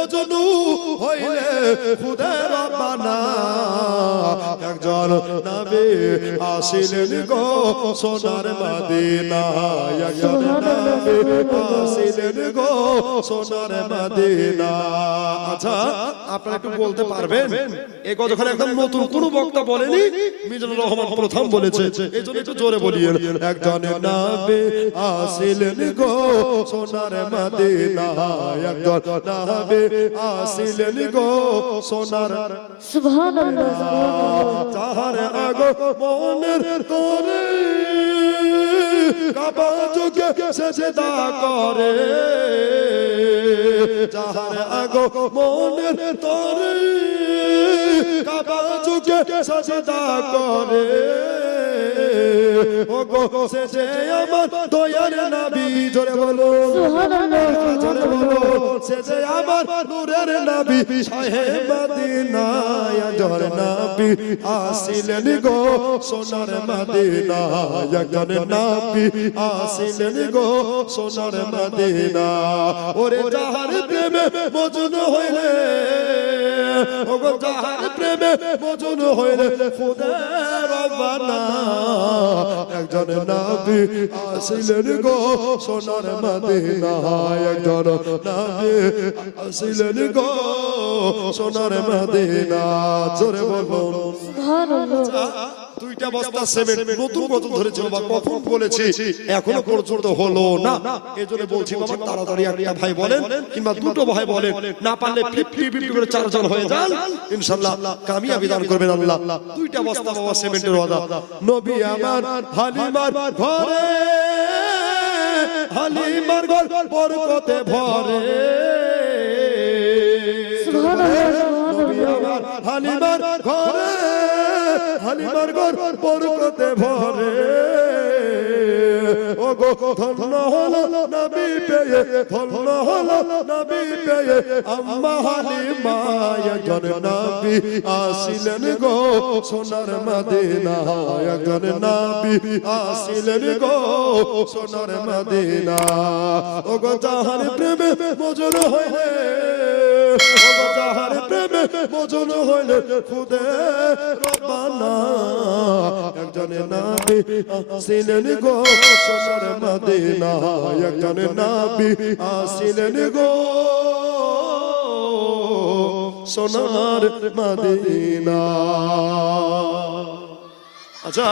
মজনু হইলে খুদের বানা। একজন নবী আসিলেন গো সোনার মাদিনা একজন নবী আসিলেন গো সোনার মদিনা আচ্ছা আপনারা একটু বলতে পারবেন? এই কথাখানে একদম নতুন কোন বক্তা বলেনি? মিজানুর রহমান প্রথম বলেছে। এই জন্য একটু জোরে বলিয়েন। একজন নবী আসিলেন গো সোনার মদিনা একজন নবী আসিলেন গো সোনার সুবহানাল্লাহ যাহার আগো মনের তোরে কাবা যুগে সেজদা করে। যাহার আগো মনের তরে কাকা চুকে সেজদা করে। ও গো যে আমার দয়ার নবী জোরে বলো। সুবহানাল্লাহ। জোরে যে আমার নূরের নবী শাহে মদিনা জোর নবী আসিলেন গো সোনার মদিনা একজন নবী আসিলেন গো সোনার মদিনা। ওরে যাহার প্রেমে মজুদ হইলে যাহার প্রেমে মজুন হইলে একজন নবী আসিলেন গো সোনার মদিনা একজন নবী আসিলেন গো সোনার মদিনা জোরে বলুন সুবহানাল্লাহ। দুইটা বস্তা সেমেন্ট নতুন বছর ধরেছিল বা কখন বলেছি এখনও পর্যন্ত হলো না। এজন্য বলছি বাবা তাড়াতাড়ি একটা ভাই বলেন কিংবা দুটো ভাই বলেন। না পারলে ফিফটি ফিফটি করে চারজন হয়ে যান। ইনশাল্লাহ কামিয়াবি দান করবেন আল্লাহ। দুইটা বস্তা বাবা সিমেন্টের ওয়াদা। নবী আমার হালিমার ঘরে হালিমার ঘর বরকতে ভরে। সুবহানাল্লাহ। নবী আমার হালিমার ঘরে। হালিমার ঘর বরকতে ভরে। ও গো ধন্য হলো নবী পেয়ে, ধন্য হলো নবী পেয়ে। আম্মা হালিমা, একজন নবী আসিলেন গো সোনার মদিনা একজন নবী আসিলেন গো সোনার মদিনা ও গো যাহার প্রেমে মজুর হইলে মজুর হইলে খুদে রব্বানা। একজন নবী, আসিলেন গো মদিনা। একজন নবী, আসিলেন গো সোনার মদিনা। আচ্ছা